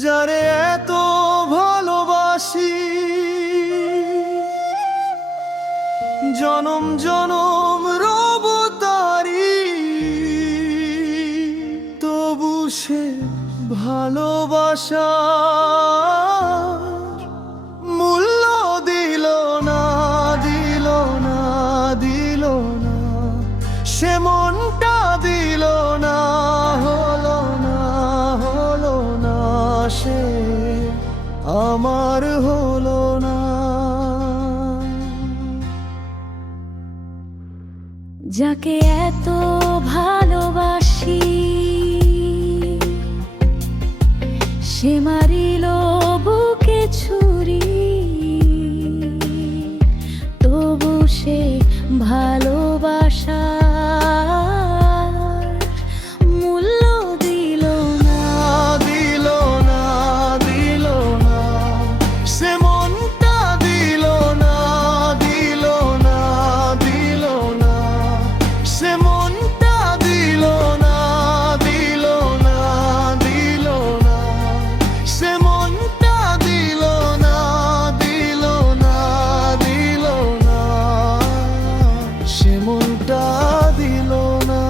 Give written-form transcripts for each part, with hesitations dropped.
যারে এত ভালোবাসি, জনম জনম রব তারি, তবু সে ভালোবাসা মূল্য দিল না, দিল না, দিল না, সে মনটা দিল না, হলো না, হলো না, সে আমার হলো না। যাকে এত ভালোবাসি, সে মারিল বুকে ছুরি, তবু সে ভালোবাসা মূল্য দিল না, দিল না, দিল না, সে মনটা দিল না, দিল না, দিল না, সে মনটা দিল না, দিল না, দিল না, সে মনটা দিল না, দিল না, দিল না, সে মনটা দিল না।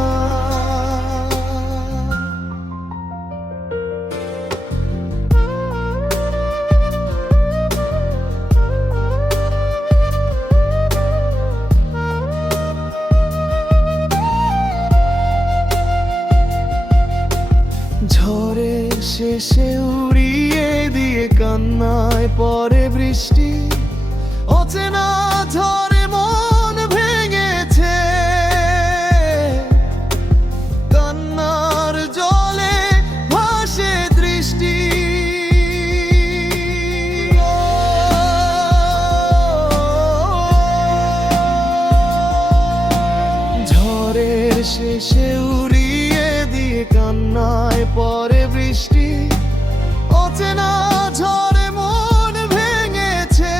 ঝড়ের শেষে উড়িয়ে দিয়ে কান্নায় পরে বৃষ্টি, অচেনা ঝড়ে মন ভেঙেছে, কান্নার জলে ভাসে দৃষ্টি। ঝড়ের শেষে উড়িয়ে দিয়ে কান্নায় পরে বৃষ্টি, অচেনা ঝড়ে মন ভেঙেছে,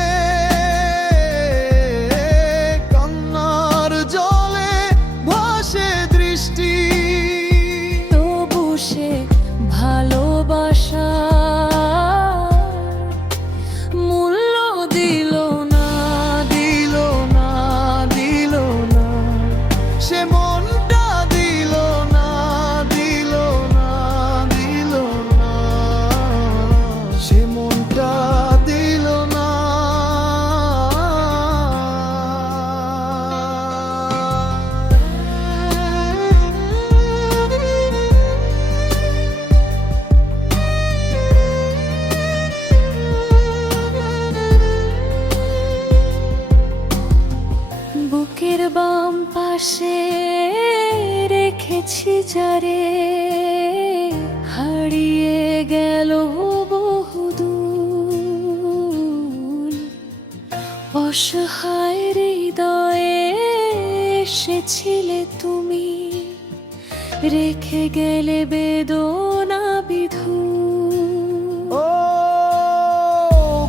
কান্নার জলে ভাসে দৃষ্টি। তবু সে ভালোবাসা মূল্য দিল না, দিল না, দিল না, সে মনটা দিল না, দিল না, দিল না, সে মনটা দিল না। বুকের বাম পাশে রেখেছি যারে, হারিয়ে গেল বহুদূর, অসহায় হৃদয়ে এসেছিলে তুমি, রেখে গেলে বেদনা বিধু। ও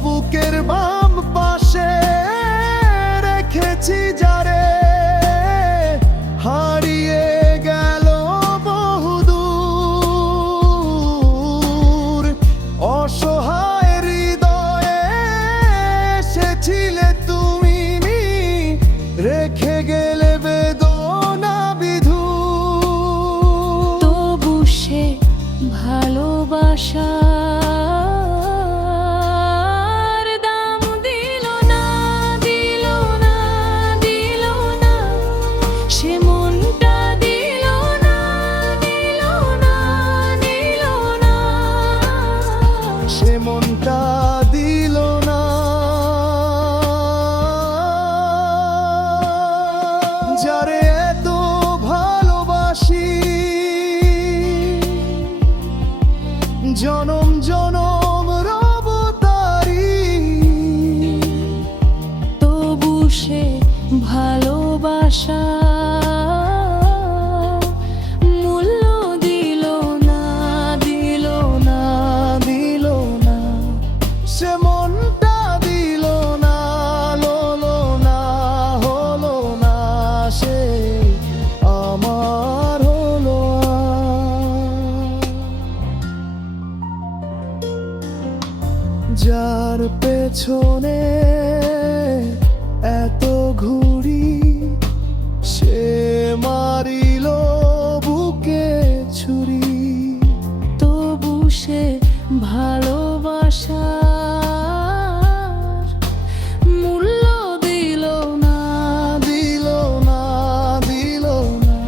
বুকের বাম পাশে রেখেছি যারে, হারিয়ে গেল বহুদূর, অসহায় হৃদয়ে এসেছিলে তুমি, রেখে গেলে বেদনা বিধু। তবু সে তোমার পেছনে এত ঘুরি, সে মারিল বুকে ছুরি। তবু সে ভালোবাসার মূল্য দিল না। দিল না, দিল না,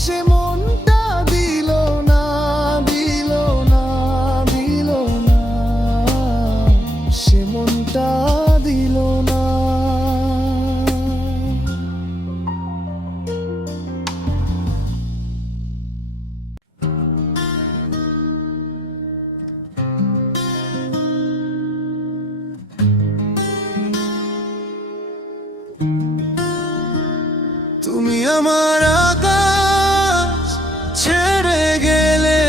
সে মনটা দিল না, দিল না, দিল না, সে মনটা দিল না। তুমি আমার আকাশ ছেড়ে গেলে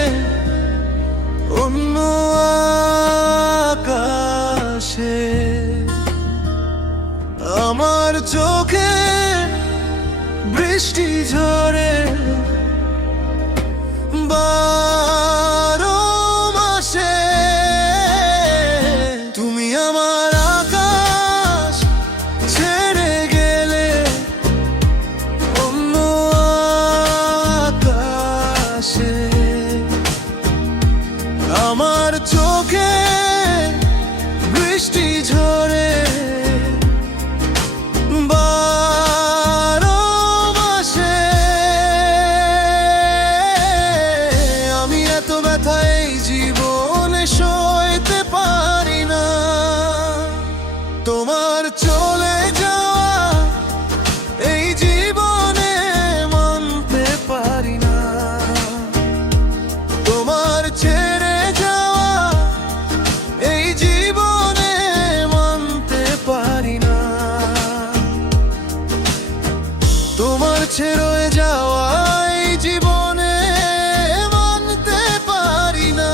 অন্য আকাশে, আমার চোখে বৃষ্টি ঝরে 12 মাসে। তুমি আমার আকাশ ছেড়ে গেলে অন্য আকাশে, আমার চোখে বৃষ্টি ঝরে 12 মাসে। আমি এত ব্যথা এই জীবনে সইতে পারি না, তোমার চলে যাওয়া এই জীবনে মানতে পারি না, তোমার ছেড়ে যাওয়া এই জীবনে মানতে পারি না, তোমার ছেড়ে যাওয়া এই জীবনে মানতে পারি না।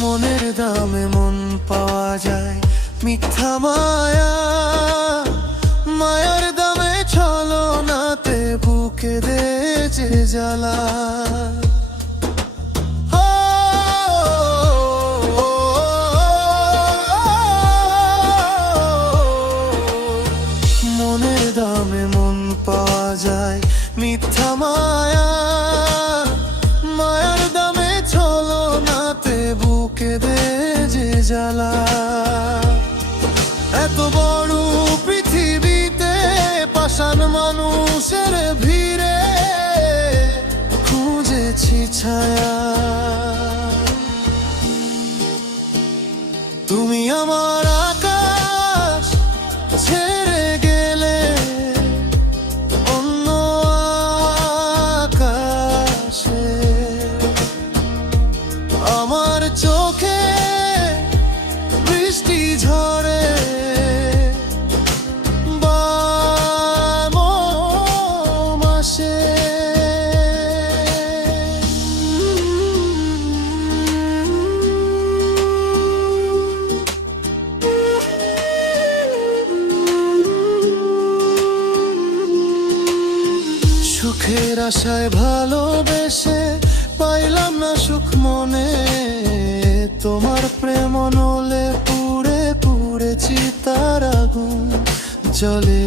মনের দামে মন পাওয়া যায় মিথ্যা মায়া, মায়ার দামে ছলনাতে বুকে দে যে জ্বালা। মনের দামে মন পাওয়া যায় মিথ্যা মায়া, মায়ার দামে ছলনাতে বুকে দে যে জ্বালা। এত বড় পৃথিবীতে পাষাণ মানুষের ভিড়ে খুঁজেছি ছায়া, তুমি আমার আকাশ ছেড়ে গেলে অন্য আকাশে, আমার চোখে বৃষ্টি ঝরে 12 মাসে। সুখের আশায় ভালোবেসে পাইলাম না সুখ মনে, তোমার প্রেম নলে পুড়ে পুড়ে চিতার আগুন জ্বলে।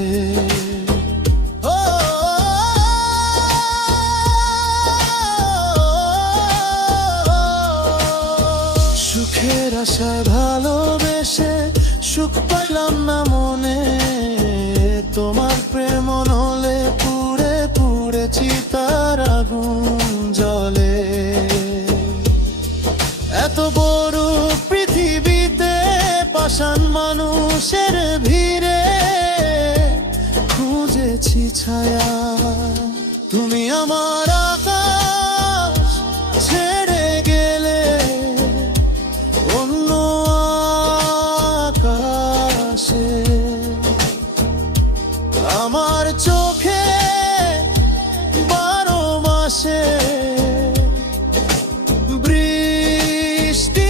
সুখের আশায় ভালোবেসে সুখ পাইলাম না মনে, তোমার প্রেম নলে পুড়ে পুড়ে চিতার আগুন জ্বলে। এত বড় পৃথিবীতে পাষাণ মানুষের ভিড়ে খুঁজেছি ছায়া, তুমি আমার আকাশ ছেড়ে গেলে অন্য আকাশে, আমার চোখে 12 মাসে বৃষ্টি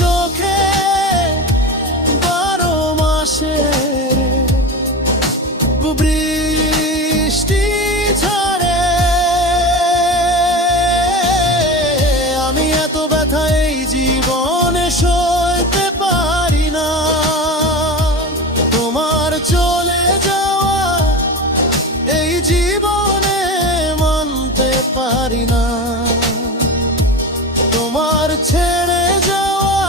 চোখে 12 মাসে বৃষ্টি ঝরে। আমি এত ব্যথা এই জীবনে সইতে পারি না, তোমার চলে যাওয়া এই জীবনে মানতে পারি না, তোমার ছেড়ে যাওয়া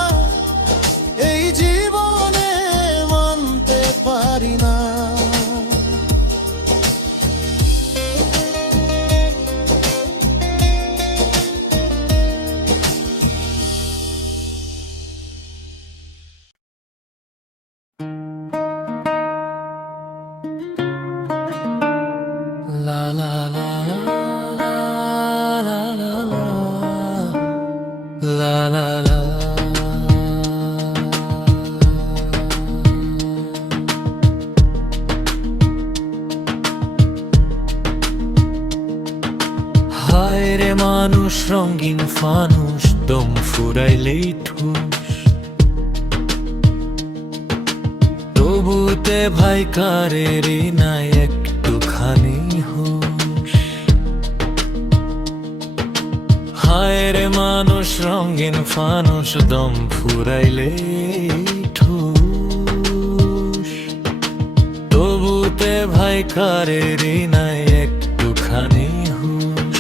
এই জীবনে মানতে পারি না। La la la la la la la la la। হায় রে মানুষ রঙিন ফানুষ, দম ফুরাইলেই ঠুস, তবুতে ভাই কারের নাই একটুখানি হুঁশ। হায় রে মানুষ রঙিন ফানুষ, দম ফুরাইলেই ঠুস, তবুতে ভাই কারের নাই একটুখানি হুঁশ।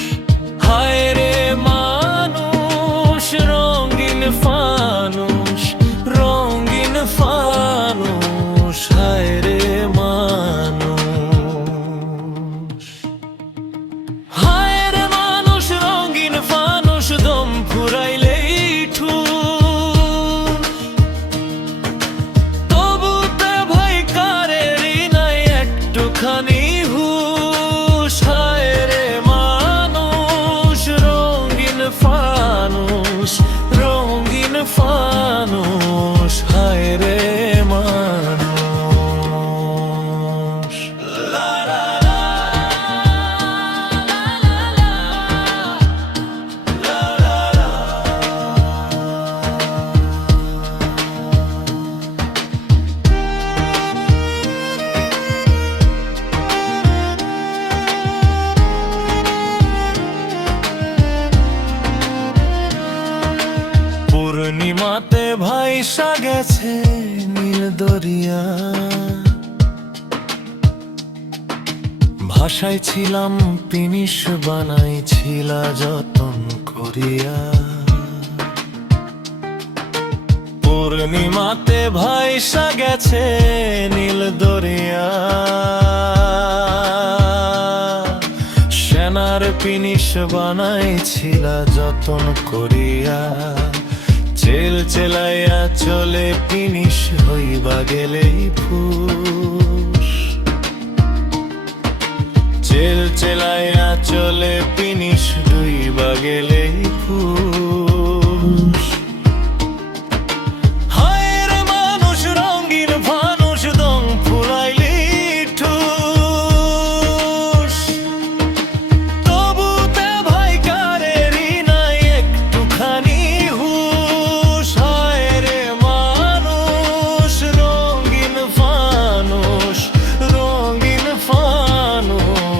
হায় রে মানুষ রঙিন ফানুষ, রঙিন ফানুষ, হায় রে মানুষ। হায় রে মানুষ রঙিন ফানুষ, দম ফুরাইলেই ঠুস, তবুতে ভাই কারেরই নাই একটুখানি হুঁশ। হায় রে মানুষ রঙিন ফানুষ, রঙিন ফানুষ, হায় রে মানুষ। লা লা লা লা লা লা। পূর্ণিমাতে ভাইসা গেছে নীল দরিয়া, ভাষায় ছিলাম পিনিশ বানাইছিলা যতন করিয়া। পূর্ণিমাতে ভাইসা গেছে নীল দরিয়া, সেনার পিনিশ বানাইছিলা যতন করিয়া। চেল চেলাইয়া চলে পিনিশ হইবা গেলেই ফুস, চেল চেলাইয়া চলে পিনিশ হইবা গেলেই ফুস। হায় রে মানুষ রঙিন ফানুষ, দম ফুরাইলেই ঠুস, তবুতে ভাই কারেরই নাই একটুখানি হুঁশ। হায় রে মানুষ রঙিন ফানুষ, রঙিন ফানুষ,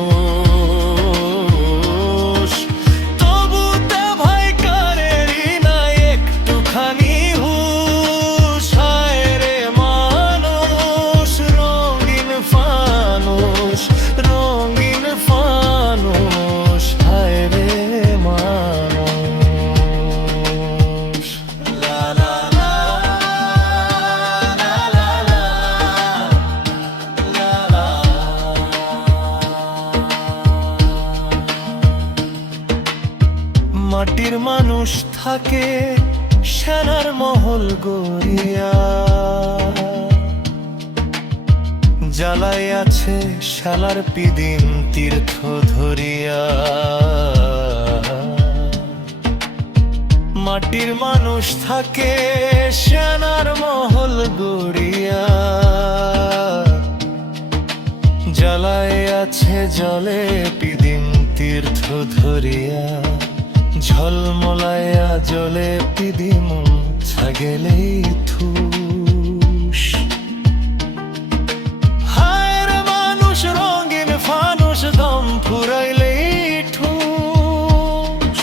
তবুতে ভাই কারেরই নাই একটুখানি হুঁশ। হায় রে মানুষ রঙিন ফানুষ, রঙিন ফানুষ, হায় রে মানুষ। লা লা লা লা লা লা লা লা। মাটির মানুষ থাকে সেনার মহল গড়িয়া, জ্বালাই আছে শালার পিদিম তীর্থ ধরিয়া। মাটির মানুষ থাকে সেনার মহল গড়িয়া, জ্বালায় আছে জলে পিদিম তীর্থ ধরিয়া। ঝলমলাইয়া জলে পিদিম গেলেই ঠুস। হায় রে মানুষ রঙিন ফানুষ, দম ফুরাইলেই ঠুস।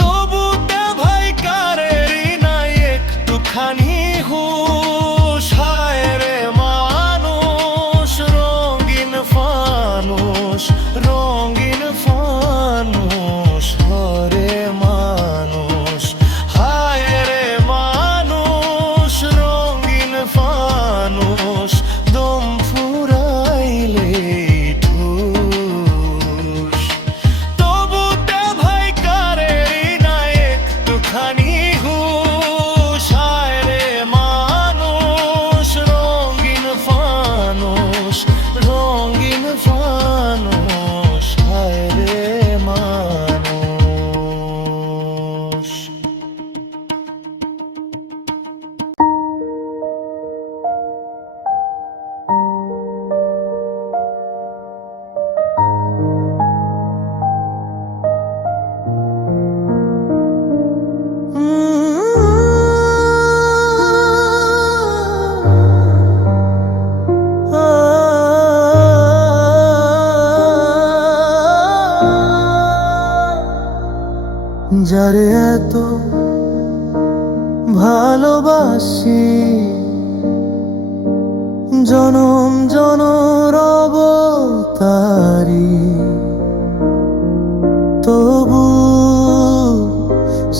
তবু তে ভাই কারেরই নাই একটুখানি হুশ। হায় রে মানুষ রঙিন ফানুষ, রঙিন ফানুষ। হরে মানুষ, হায় রে মানুষ রঙিন ফানুষ, দম ফুরাইলেই ঠুস। তবু তে ভাই কারেরই নাই একটুখানি হুশ। হায় রে মানুষ রঙিন ফানুষ, রঙিন ফানুষ। হায় রে মানুষ। যারে এত ভালোবাসি, জনম জনরব তারি, তবু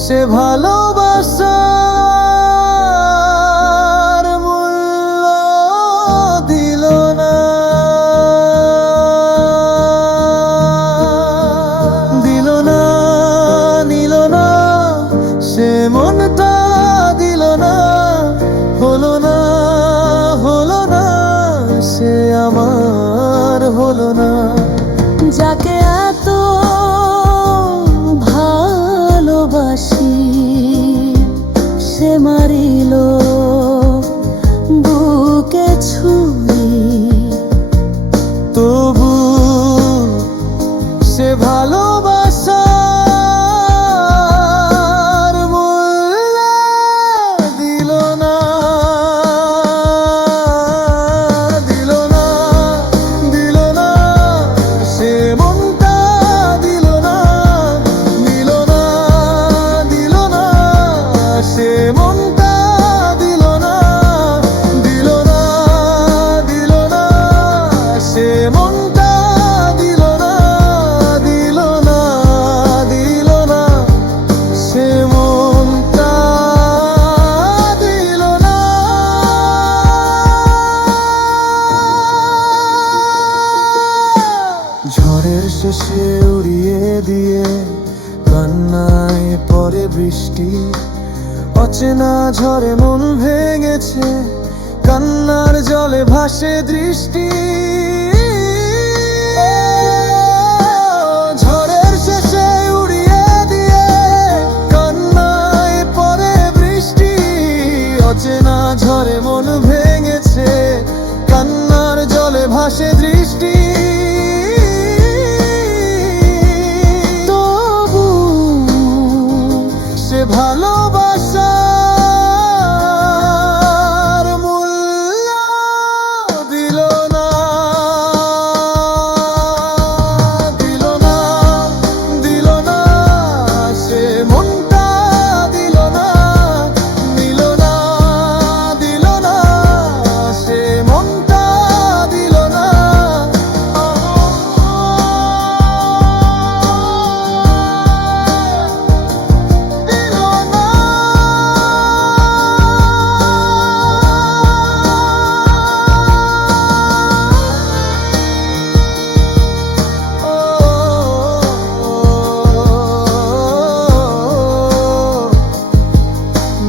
সে ভালোবাসার মূল্য দিল না, দিল না, নিল না, সে মনটা দিল না, হলো না, হলো না, সে আমার হলো না। যাকে এত ভালোবাসি, সে মারিল বুকে ছুরি, তবু সে ভালোবাসার মূল্য দিল না, দিল না, দিল না, সে মনটা দিল না, দিল না, দিল না, সে মনটা দিল না, দিল না, দিল না, সে মনটা দিল না, দিল না, দিল না, সে মনটা দিল না। ঝড়ের শেষে উড়িয়ে দিয়ে কান্নায় পরে বৃষ্টি, অচেনা ঝড়ে মন ভেঙেছে, কান্নার জলে ভাসে দৃষ্টি। ঝড়ের শেষে উড়িয়ে দিয়ে কান্নায় পরে বৃষ্টি, অচেনা ঝড়ে মন ভেঙেছে, কান্নার জলে ভাসে দৃষ্টি। তবু সে ভালোবাসার মূল্য দিল না, দিল না, দিল না, সে মনটা দিল না, দিল না, দিল না, সে মনটা দিল না। দিল না।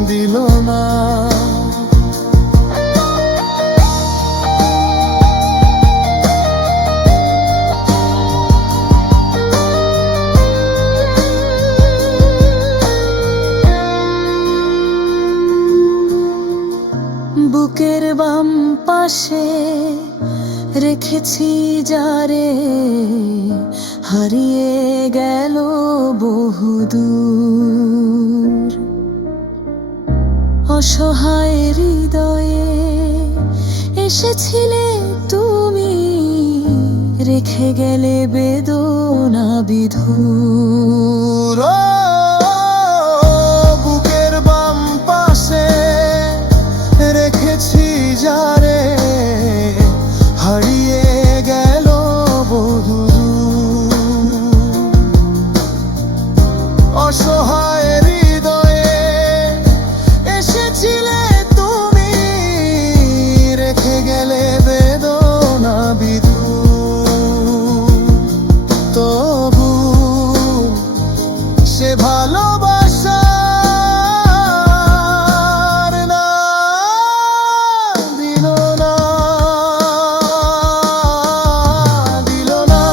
দিল না। বুকের বাম পাশে রেখেছি যারে, হারিয়ে গেল বহুদূর। অসহায় হৃদয়ে এসেছিলে তুমি, রেখে গেলে বেদনা বিধুর। বুকের বাম পাশে রেখেছি যারে, হারিয়ে গেল বহুদূর। অসহায় হৃদয়ে এসেছিলে তুমি, রেখে গেলে বেদনা বিধুর। তবু সে ভালোবাসার নাম দিল না, দিল না,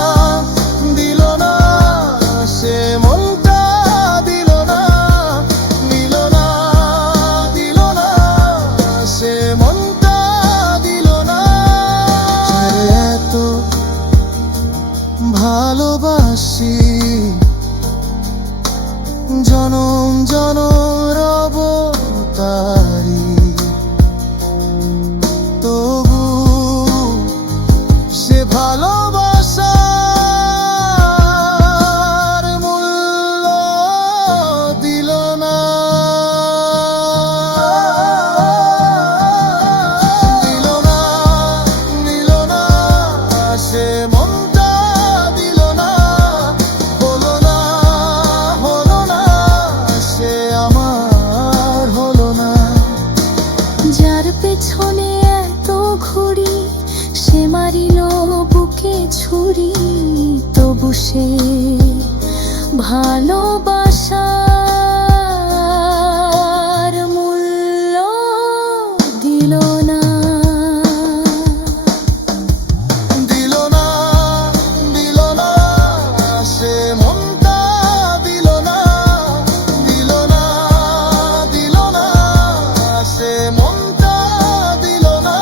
দিল না। সে মনটা দিল না, দিল না, দিল না। সে মনটা দিল না। এত ভালোবাসি, জনম জনম রব তারি, তবু সে ভালোবাসার মূল্য দিল না, দিল না, দিল না। সে মনটা দিল না, হলো না, হলো না। সে আমার হলো না। যার পেছনে এত ঘুরি, সে মারিল বুকে ছুরি, তবু সে ভালোবাসার মূল্য দিল না। দিল না, দিল না। সে মনটা দিল না, দিল না, দিল না। সে মনটা দিল না।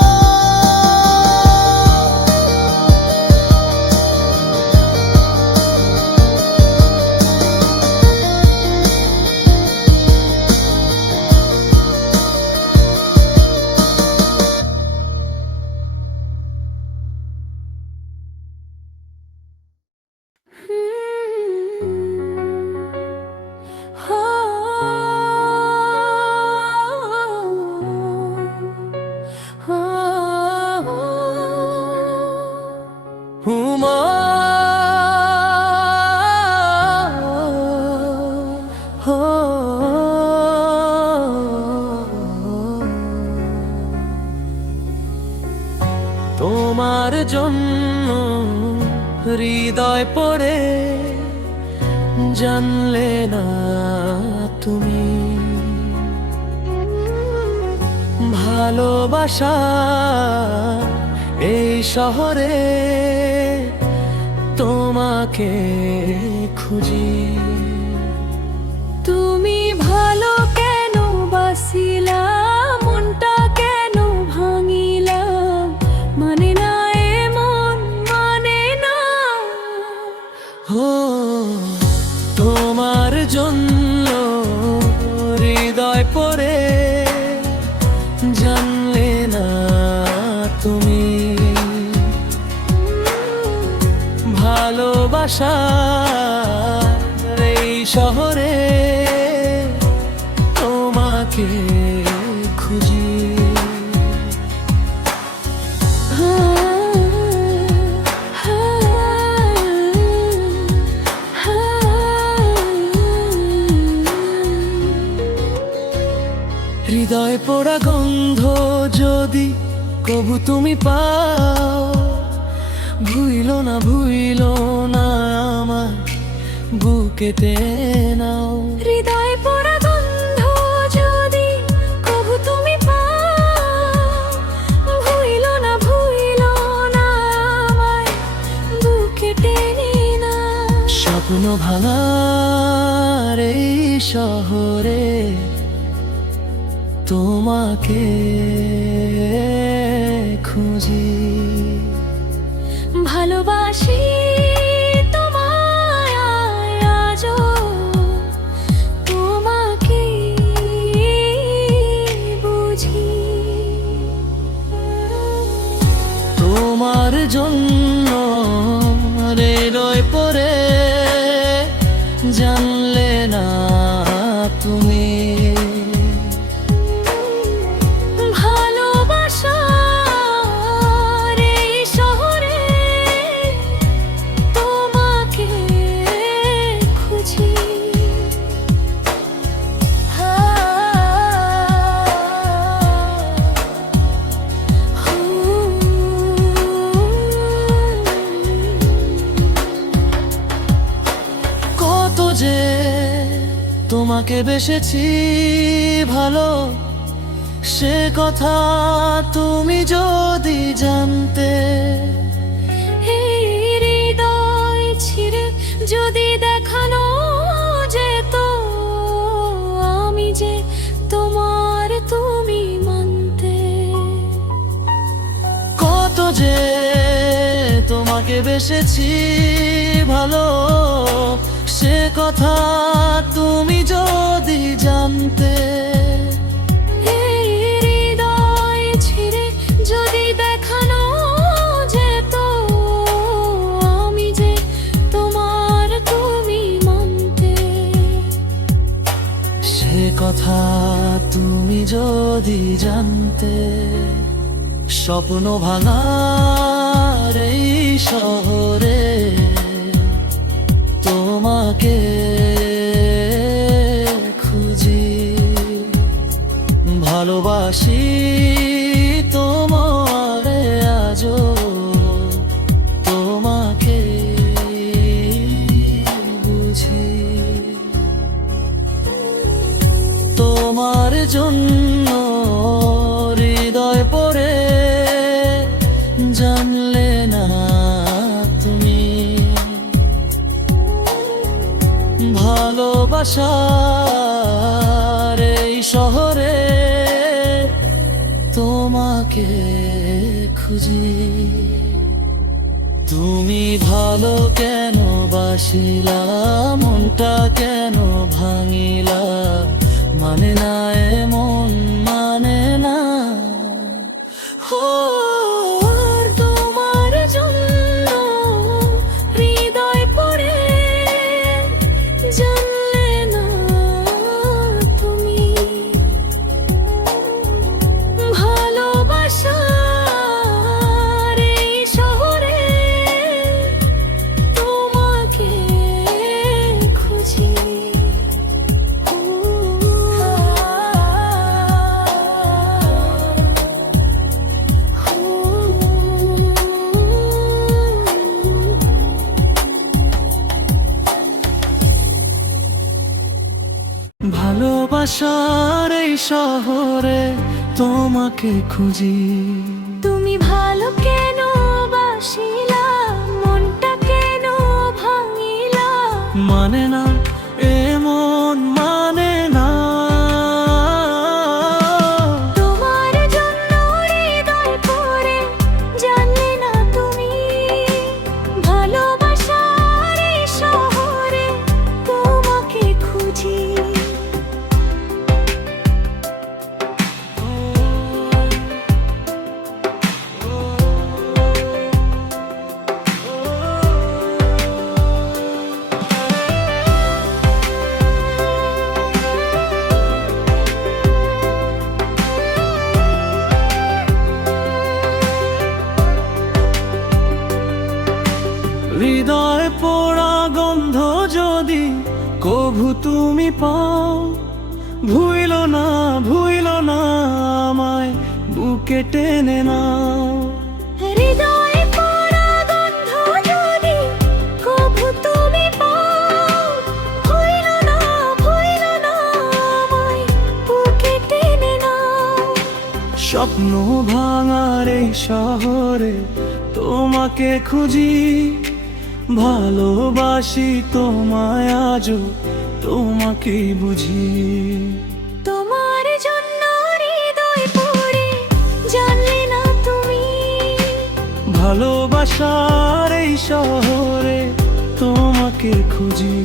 হুমা হো, তোমার জন্য হৃদয় পড়ে, জানলে না তুমি ভালোবাসা এই শহরে তোমাকে খুঁজি। তুমি ভালো কেন বাসিলা, মনটা কেন ভাঙিলা, মানে না এমন, মানে না। হো, তোমার জন্য হৃদয় পড়ে, জানলে না তুমি ভালোবাসা এই শহরে তোমাকে খুঁজি। হৃদয় পোড়া গন্ধ যদি কবু তুমি পাও, ভুইল না, ভুইল না আমার বুকেতে নাও। হৃদয় পোড়া গন্ধ যদি কবু তুমি পাও, ভুইল না, ভুইল না আমায় বুকে টেনে নাও। স্বপ্ন ভাঙার এই শহরে তোমাকে খুঁজি। ভালোবাসি তোমায় আজও, তোমাকে তোমাকে বেসেছি ভালো, সে কথা তুমি যদি জানতে। এই হৃদয় ছিঁড়ে যদি দেখানো যেত আমি যে তোমার তুমি মানতে। কত যে তোমাকে বেসেছি ভালো, সে কথা তুমি যদি জানতে। এই হৃদয় ছিঁড়ে যদি দেখানো যেত আমি যে তোমার তুমি মানতে। সে কথা তুমি যদি জানতে। স্বপ্ন ভাঙার এই শহরে তোমাকে খুঁজি, ভালোবাসি তোমারে আজও, তোমাকে বুঝি। তোমার জন্য হৃদয় পড়ে জানলে না তুমি, ভালোবাসার এই শহরে তোমাকে খুঁজি। তুমি ভালো কেন বাসিলা, মনটা কেন ভাঙিলা, মানে না এমন মানে না। আর তোমার জন্য হৃদয় পড়ে জানলে না তুমি, ভালোবাসার এই শহরে তোমাকে খুঁজি। ভালোবাসার এই শহরে তোমাকে খুঁজি। তুমি ভালো কেন বাসিলা, মনটা কেন ভাঙিলা, মানে না এমন মানে না। তোমার জন্য হৃদয় পড়ে জানলে না তুমি, ভালোবাসার এই শহরে তোমাকে খুঁজি। হৃদয় পোড়া গন্ধ যদি কভু তুমি পাও, ভুইলো না আমায় বুকে টেনে নাও। হৃদয়ে পোড়া গন্ধ যদি কভু তুমি পাও, ভুইলো না আমায় বুকে টেনে নাও। স্বপ্ন ভাঙার এই শহরে তোমাকে খুঁজি, ভালোবাসি তোমায় আজও, তোমাকে বুঝি। তোমার জন্য হৃদয় পড়ে জানলে না তুমি, ভালোবাসার এই শহরে তোমাকে খুঁজি।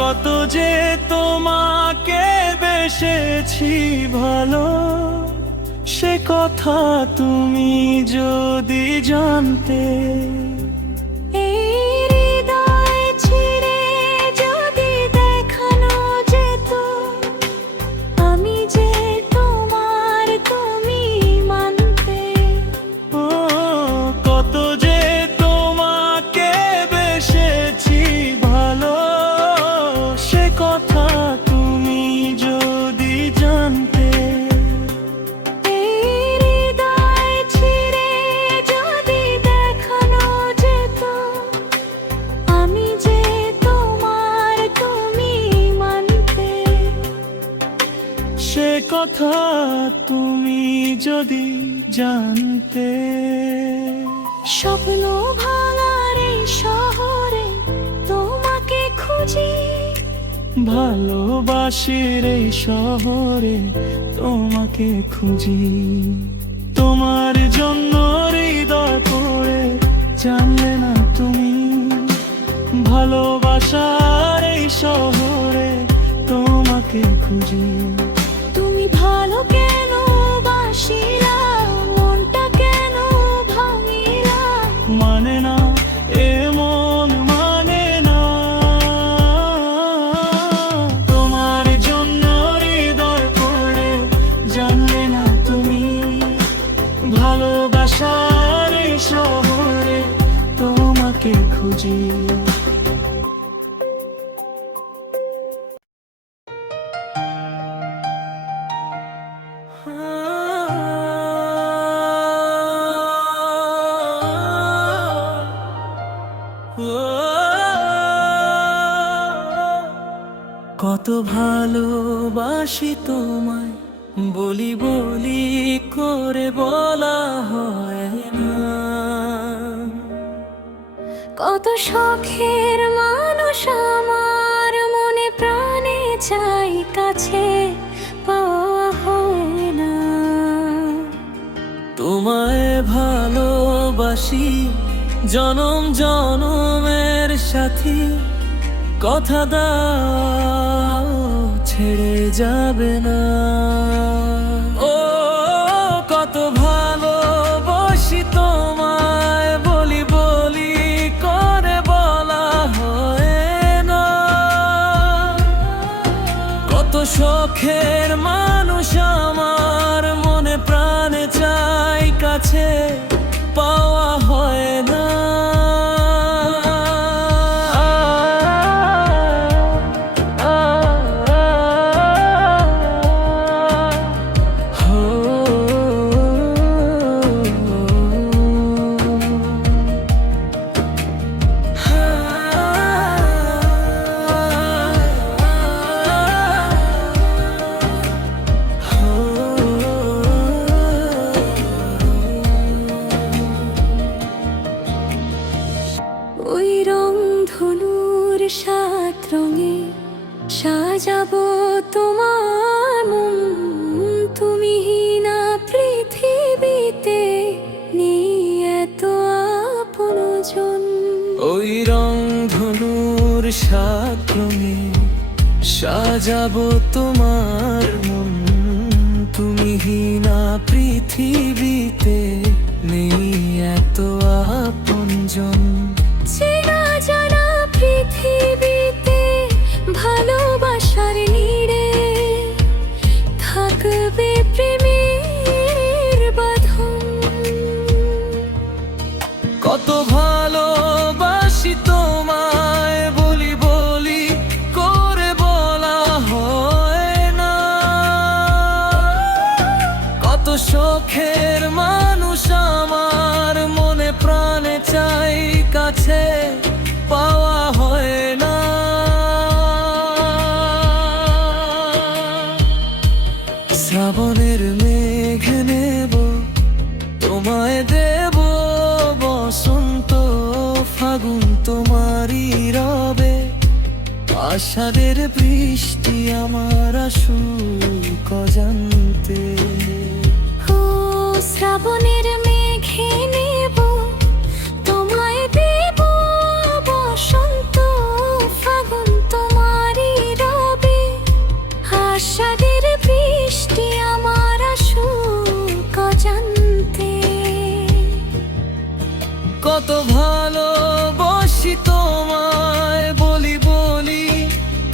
কত যে তোমাকে বেসেছি ভালো, সে কথা তুমি যদি জানতে। এই হৃদয় ছিঁড়ে যদি দেখানো যেত আমি যে তোমার তুমি মানতে। তুমি যদি জানতে, স্বপ্ন ভাঙার এই শহরে তোমাকে খুঁজি, ভালোবাসির এই শহরে তোমাকে খুঁজি। তোমার জন্য হৃদয় পড়ে জানলে না তুমি, ভালোবাসার এই শহরে তোমাকে খুঁজি। তুমি ভালো কেন বাসিলা, মনটা কেন ভাঙিলা, মানে না এমন মানে না। তোমার জন্য হৃদয় পড়ে জানলে না তুমি, ভালোবাসার এই শহরে তোমাকে খুঁজি। কত ভালোবাসি তোমায়, বলি বলি করে বলা হয় না। কত শখের মানুষ আমার মনে প্রাণে চাই, কাছে পাওয়া হয় না। তোমায় ভালোবাসি জনম জনমের সাথী, কথা দাও ছেড়ে যাবে না। ও কত ভালোবাসি তোমায়, বলি বলি করে বলা হয় না। কত শখের মানুষ আমার মনে প্রাণে চাই, কাছে পাওয়া হয় না। ওই রং ধনুর 7 রঙে সাজাবো তোমার মন, তুমি না পৃথিবীতে নেই এত আপনজন। ওই রং ধনুর 7 রঙে সাজাবো তোমার মন, তুমি না পৃথিবীতে নেই এত আপনজন। চেনা জানা পৃথিবীতে ভালোবাসার নীড়ে থাকবে প্রেমের বাঁধন। কত ভালোবাসি তোমায়, বলি বলি করে বলা হয় না। কত শখের মানুষ আমার মনে প্রাণে চাই, কাছে পাওয়া হয় না। শ্রাবণের মেঘ নেব, তোমায় দেব বসন্ত ফাগুন তোমারই রবে। আষাঢ়ের বৃষ্টি আমার আসুক অজান্তে। ও শ্রাবণের মেঘে নেব, তোমায় দেব বসন্ত ফাগুন তোমারই রবে। আষাঢ়ের বৃষ্টি আমার আসুক অজান্তে। কত ভালোবাসি তোমায়, বলি বলি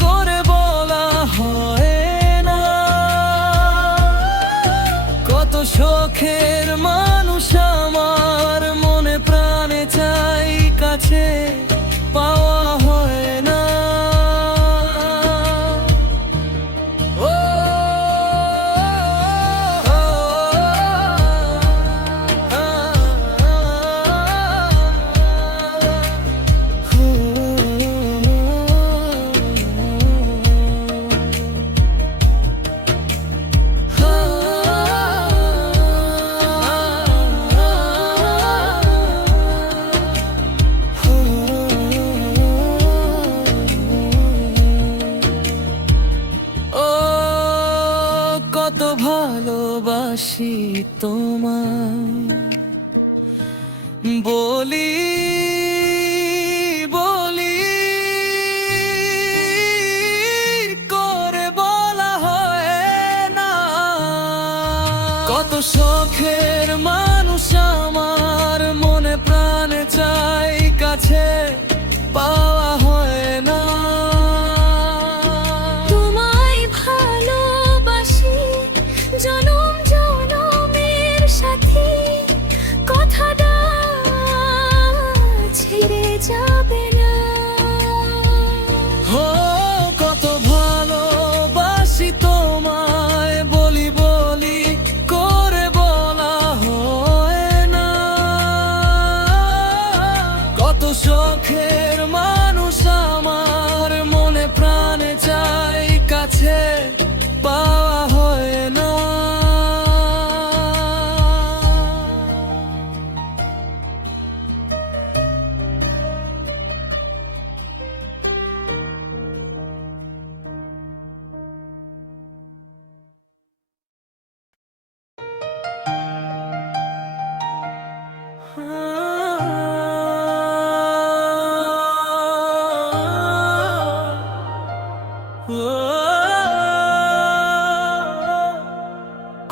করে বলা হয় না। কত শখের মানুষ আমার মনে প্রাণে চাই, কাছে পাওয়া হয় না। ও তোমায় বলি বলি করে বলা হয় না। কত শখের মানুষ আমার, মনে প্রাণে চাই কাছে, পাওয়া হয় না। তোমায় ভালোবাসি জনম জনমের সাথী, কথাটা ছেড়ে যাবে না। ও কত ভালোবাসি তোমায়, বলি বলি করে বলা হয় না। কত শখের মানুষ আমার, মনে প্রাণে চাই কাছে, পাওয়া হয় না।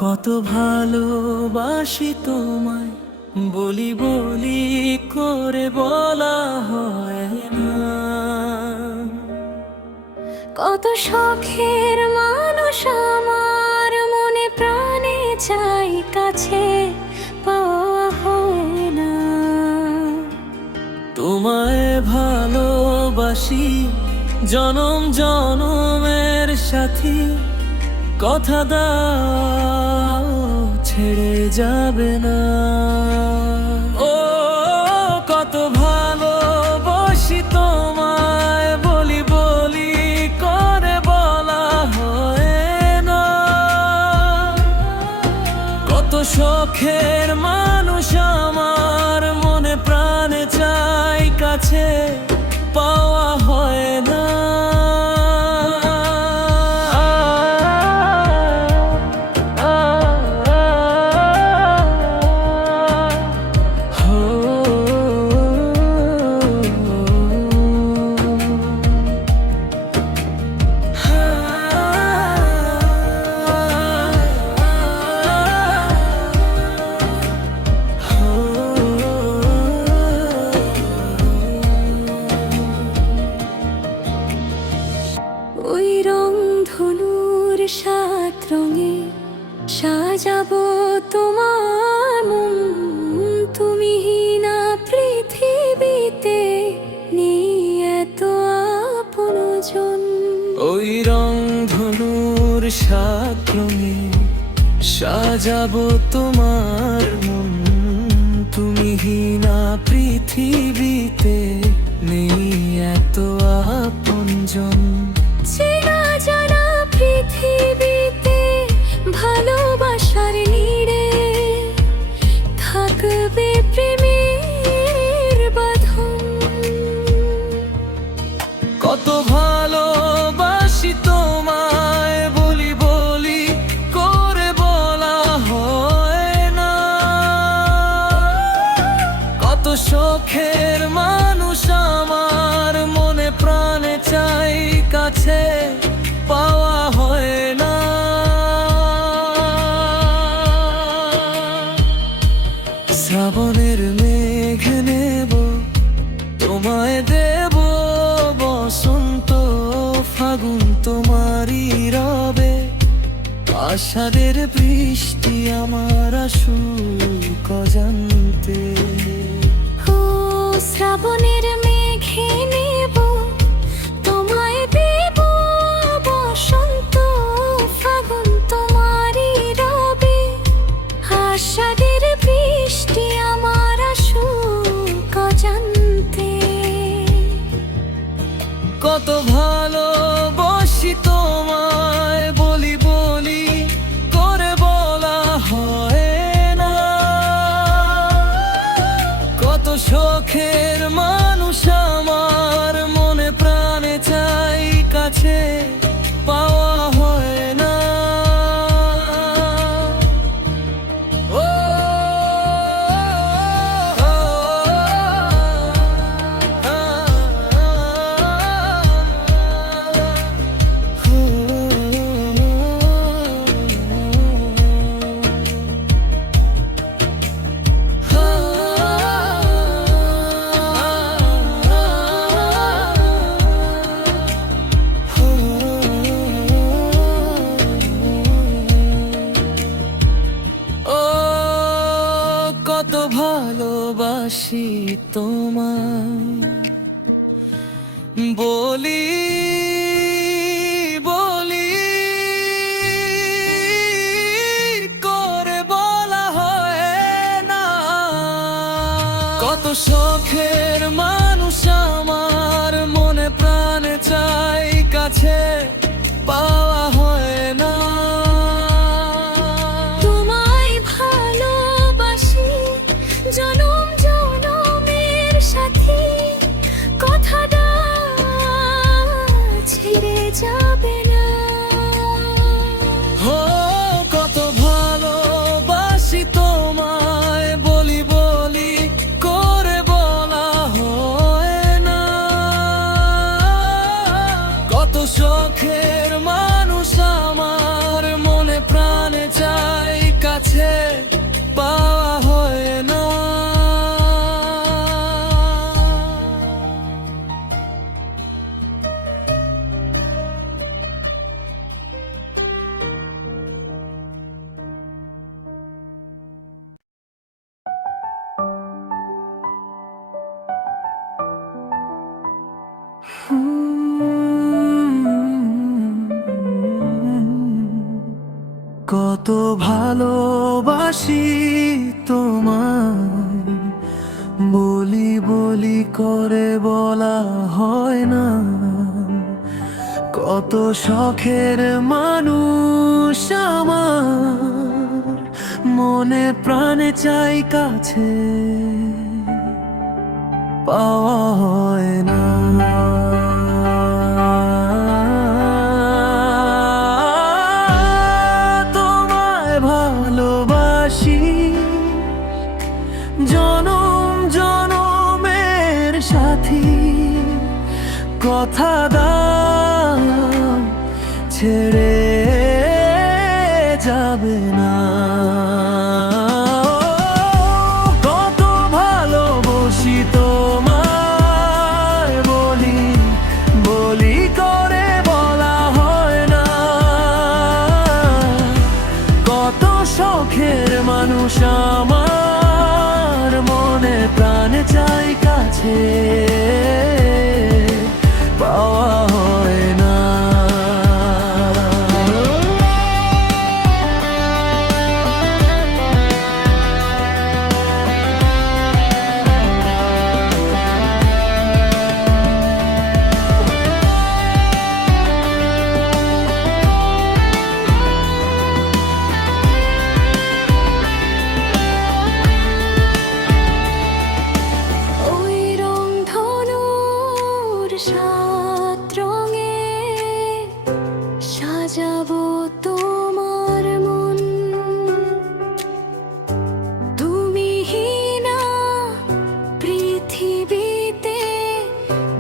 কত ভালোবাসি তোমায়, বলি বলি করে বলা হয় না। কত শখের মানুষ আমার, মনে প্রাণে চাই কাছে, পাওয়া হয় না। তোমায় ভালোবাসি জনম জনমের সাথী, কথা দাও ছেড়ে যাবে না। ও কত ভালোবাসি তোমায়, বলি বলি করে বলা হয় না। কত শখের মানুষ আমার, মনে প্রাণে চাই কাছে, পাওয়া হয় না। ওই রং ধনুর সাত রঙে সাজাবো তোমার মন, তুমি না পৃথিবীতে নেই এত আপনজন। ওই রং ধনুর সাত রঙে সাজাবো তোমার মন, তুমি না পৃথিবীতে নেই এত আপনজন। চেনা জানা পৃথিবীতে ভালোবাসার নিড়ে থাকবে প্রেমের বাঁধন। কত ভালোবাসি তোমায়, বলি বলি করে বলা হয় না। কত শখের মানুষ আমার, মনে প্রাণে চাই কাছে, পাওয়া হয় না। শ্রাবণের মেঘ নেব, তোমায় দেব বসন্ত, ফাগুন তোমারই রবে, আষাঢ়ের বৃষ্টি আমার আসুক অজান্তে। ও শ্রাবণের মেঘে নেব, তোমায় দেব বসন্ত, ফাগুন তোমারই রবে, আষাঢ়ের বৃষ্টি আমার আসুক অজান্তে। কত ভালোবাসি তোমায়, বলি বলি করে বলা হয় না। কত শখের মানুষ আমার, মনে প্রাণে চাই কাছে, পাওয়া হয় না। ও তোমায় বলি বলি করে বলা হয় না। কত শখের মানুষ আমার মনে প্রাণে চাই, কাছে পাওয়া হয় না। তোমায় ভালোবাসি জনম জনমের সাথী, কথাটা ছেড়ে যাবে না। ও কত ভালোবাসি তোমায়, বলি বলি করে বলা হয় না। কত শখের মানুষ আমার মনে প্রাণে চাই, কাছে পাওয়া হয় না। কত ভালোবাসি তোমায়, বলি বলি করে বলা হয় না। কত শখের মানুষ আমার মনে প্রাণে চাই, কাছে পাওয়া হয় না। তোমায় ভালোবাসি জনম জনমের সাথী, কথা দাও ছেড়ে যাবে না। কত ভালোবাসি তোমায়, বলি বলি করে বলা হয় না। কত শখের মানুষ আমার মনে প্রাণে চাই, কাছে পাওয়া হয় না। ওই রংধনুর সাত রঙে সাজাবো তোমার মন। তুমিহীনা পৃথিবীতে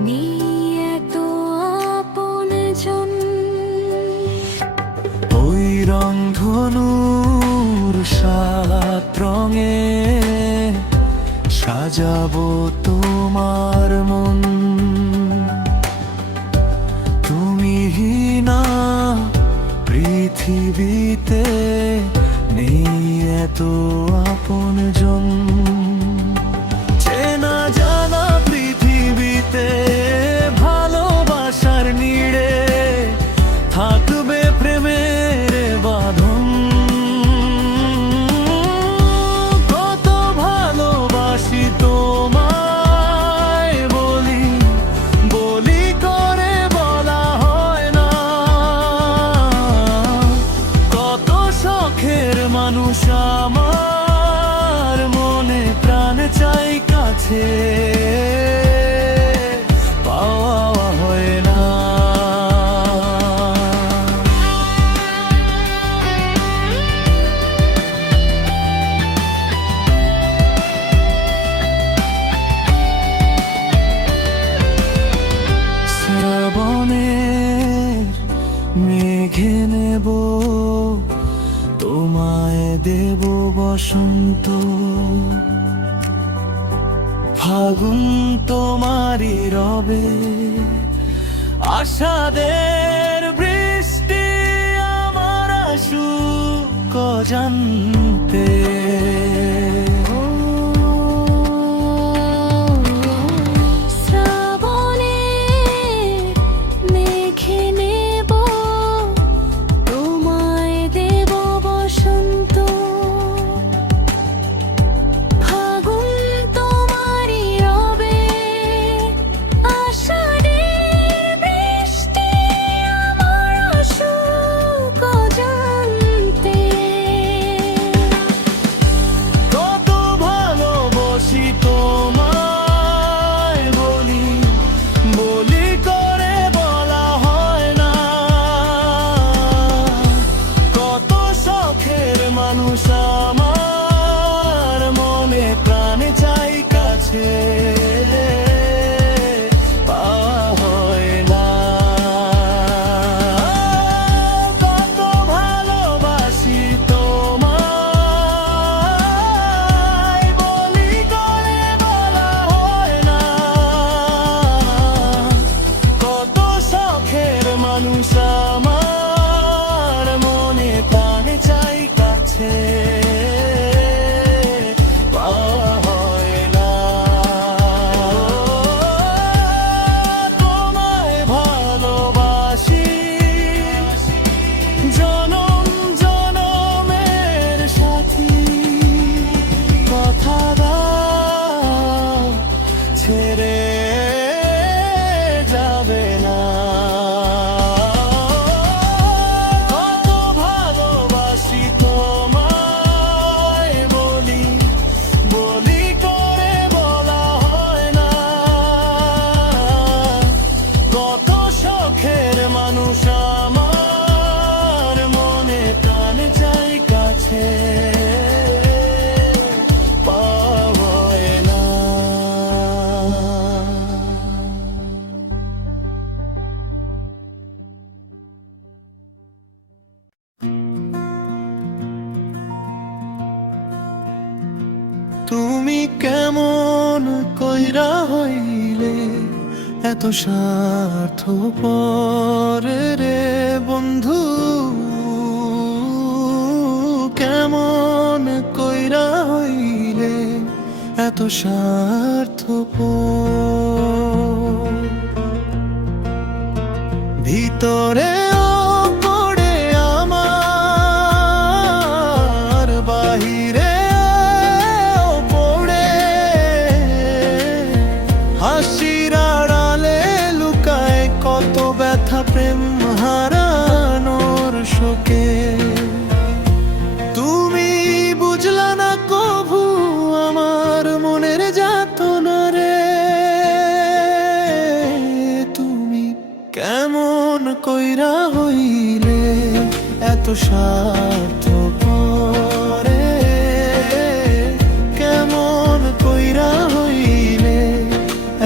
নেই এত আপনজন। ওই রংধনুর সাত রঙে সাজাবো তোমার মন। তুমিহীনা পৃথিবীতে নেই এত আপনজন। চেনা জানা পৃথিবীতে ভালোবাসার নিড়ে থাকবে প্রেমের বাঁধন। কত ভালোবাসি তোমায়, বলি বলি করে বলা হয় না। কত শখের মানুষ আমার মনে প্রাণে চাই, কাছে পাওয়া হয় না। শ্রাবণের মেঘে নেব তোমায়, দেব বসন্ত। ফাগুন তোমারই রবে, আষাঢ়ের বৃষ্টি আমার আসুক অজান্তে। ছেড়ে যাবে না। কত ভালোবাসি তোমায় বলি, বলি করে বলা হয় না। কত শখের মানুষ আমার মনে প্রাণ চাই কাছে, পাওয়ায় না। তুমি কেমন কইরা হইলে এত স্বার্থপর রে বন্ধু, কেমন কইরা হইলে এত স্বার্থপর। ভিতরে পড়ে আমার, বাহিরে পড়ে, হাসির আড়ালে লুকায় কত ব্যথা প্রেম হারানোর শোকে। তুমি বুঝলা না কভু আমার মনের যাতনা রে, তুমি কেমন কইরা হইলে এত স্বার্থপর রে, কেমন কইরা হইলে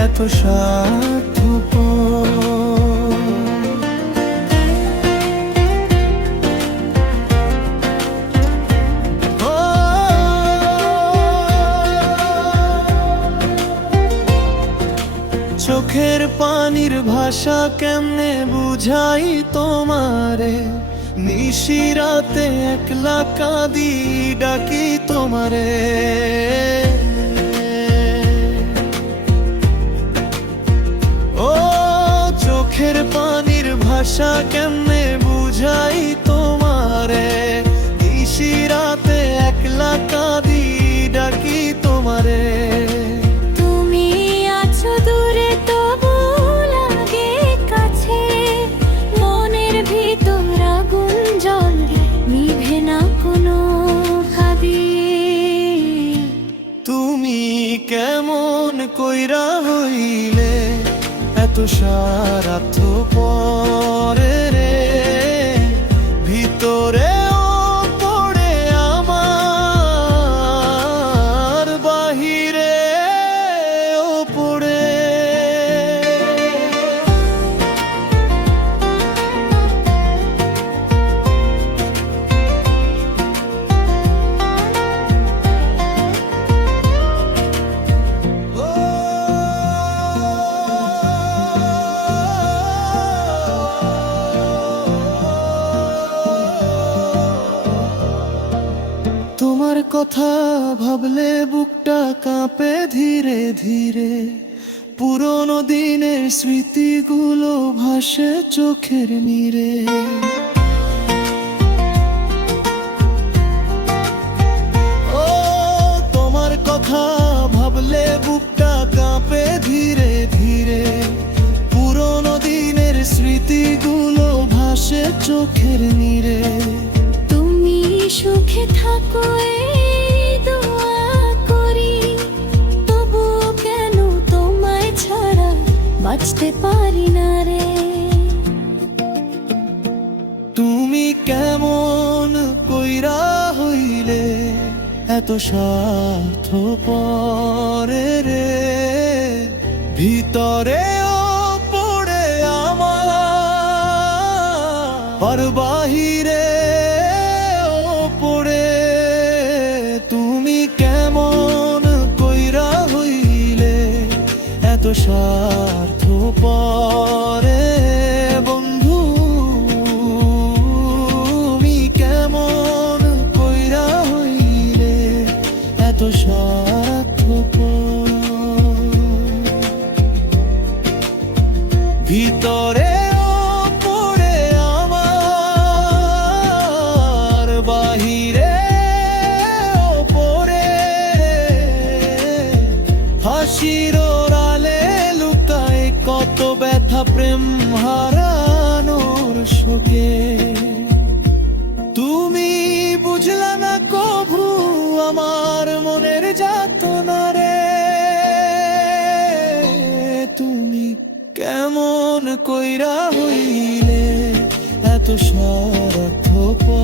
এত স্বার্থপর। চোখের পানির ভাষা কেমনে বুঝাই তোমারে, নিশিরাতে একলা কাঁদি ডাকি তোমারে। ও চোখের পানির ভাষা কেমনে বুঝাই তোমারে, নিশিরাতে একলা কাঁদি ডাকি তোমারে। তুমি আছো দূরে তবু লাগে কাছে, মনের ভিতর আগুন জ্বলে নিভে না কোনো ভাবে। তুমি কেমন কইরা হইলে এত স্বার্থপর রে, ভিতরে পড়ে আমার, বাহিরে পড়ে। তোমার কথা ভাবলে বুকটা কাঁপে ধীরে ধীরে, পুরনো দিনের স্মৃতিগুলো ভাসে চোখের নীরে। ও তোমার কথা ভাবলে বুকটা কাঁপে ধীরে ধীরে, পুরনো দিনের স্মৃতিগুলো ভাসে চোখের নীরে। তুমি সুখে থাকো এই দোয়া করি, তবু কেন তোমায় ছাড়া বাঁচতে পারি না রে। তুমি কেমন কইরা হইলে এত স্বার্থপর রে, ভিতরে পড়ে আমার, আর বাহিরে পড়ে। তুমি কেমন কইরা হইলে এত স্বার্থপর বন্ধু, তুমি কেমন কইরা হইলে এত স্বার্থপর। ভিতরে পড়ে আমার, বাহিরে পড়ে, হাসির ব্যথা প্রেম হারানোর শোকে। তুমি বুঝলা না কভু আমার মনের যাতনা রে, তুমি কেমন কইরা হইলে এত স্বার্থপর